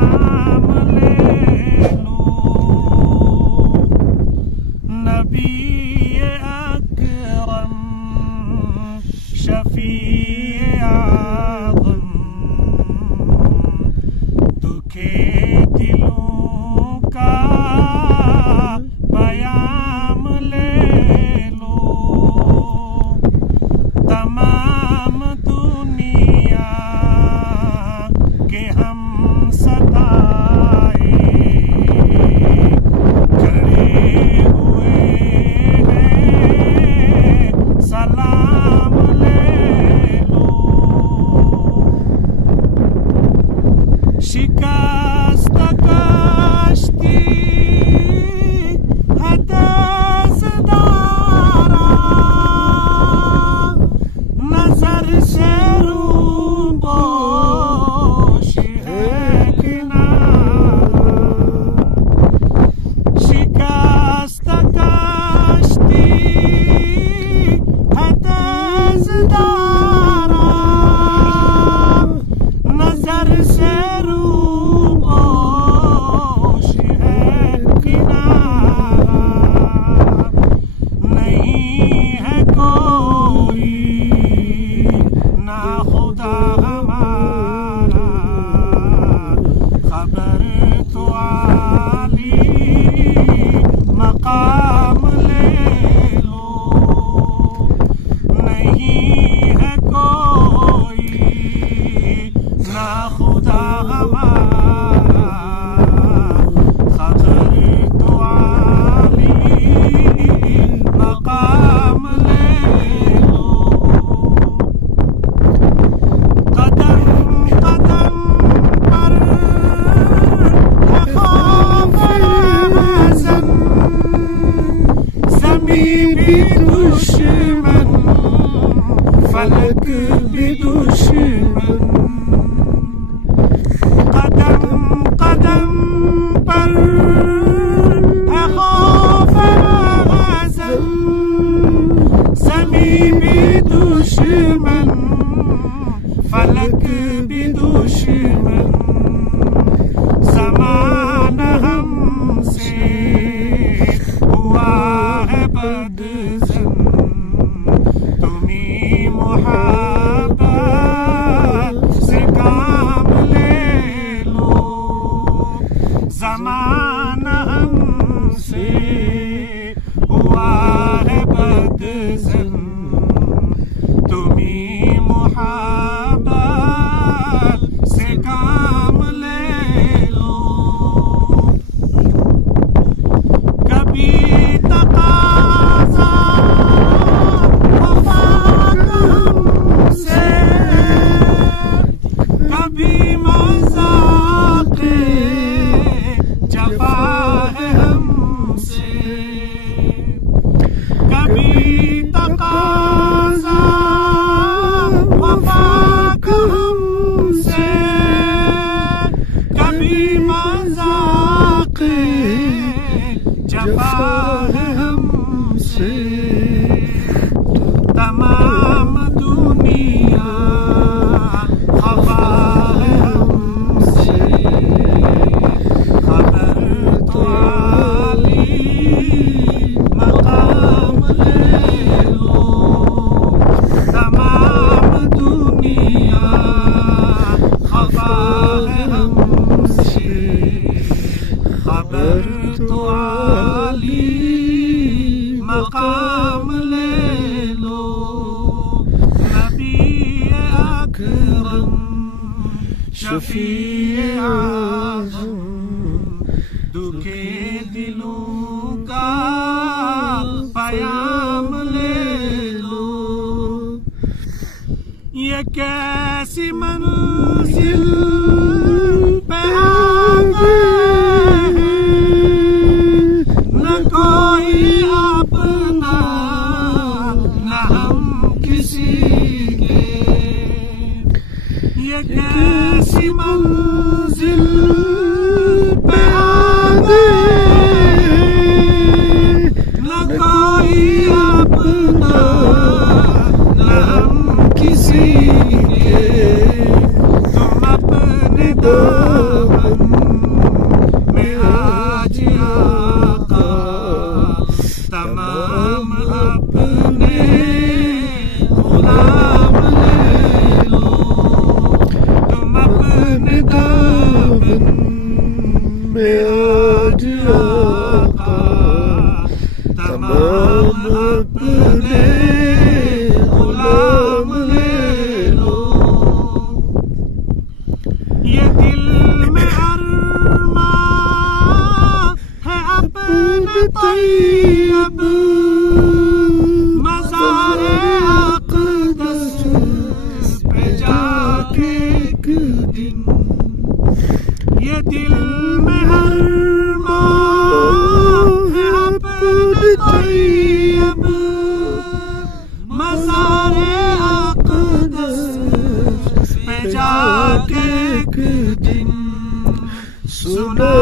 नाम ले लो। नबी अकरम शफी आज़म दुखे दिलों का बयाम ले लो। तमाम दुनिया के हम सताए खड़े हुए हैं, सलाम ले लो। शिकस्त कश्ती है तेज़दारा, नजर से रूपोश है किनारा। शिकस्त कश्ती है तेज़दारा, नजर से रूपोश है किनारा। नहीं है कोई ना खुदा हमारा, खबर तो आली मकाम ले लो। नहीं है कोई ना खुदा हमारा, खबर तो आली मकाम ले लो। कदम कदम पर है खौफ अज़म, ज़मीं भी दुश्मन फलक भी दुश्मन। कदम कदम पर है खौफ अज़म, ज़मीं भी दुश्मन फलक भी दुश्मन। ज़माना हमसे हुआ है बदज़न, तुम्हीं मुहब्बत से काम ले लो। ज़माना हमसे हुआ है बदज़न, तुम्हीं मुहब्बत से काम ले लो। कभी तकाज़ा वफ़ा का हमसे, कभी मज़ाक़े जफ़ा है हमसे। कभी तकाज़ा वफ़ा का हमसे, कभी मज़ाक़े जफ़ा है हमसे। तमाम दुनिया खफा है हमसे, खबर तो आली मकाम ले लो। तमाम दुनिया खफा है हमसे, खबर तो आली मकाम ले लो। नबी अकरम शफी आज़म दुखे दिलों का पयाम ले लो। ये कैसी मंजिल पे आ गए हैं, न कोई अपना न हम किसी के। ये कैसी मंजिल पे आ गए, न कोई अपना न हम किसी के। तुम अपने दामन तैयब मज़ारे अक़दस पे जाके एक दिन ये दिल में हर माह अपने तैयब मज़ारे अक़दस पे जाके एक दिन सुना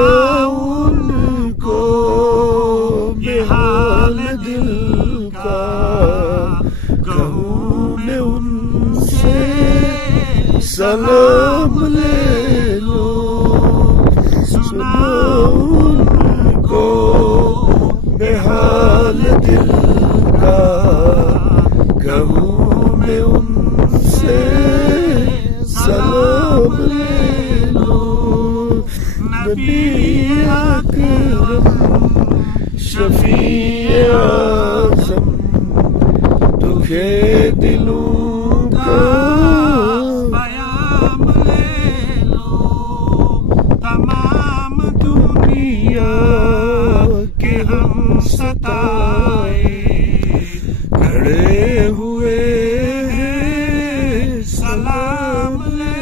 उनको ये हाल दिल का, कहूँ मैं उनसे सलाम ले लो। सुना उनको ये हाल दिल का, कहूँ मैं उनसे सलाम ले लो। नबी अकरम शफीए आज़म तुझे दिलों का बयाम ले लो। तमाम दुनिया के हम सताए खड़े हुए हैं, सलाम ले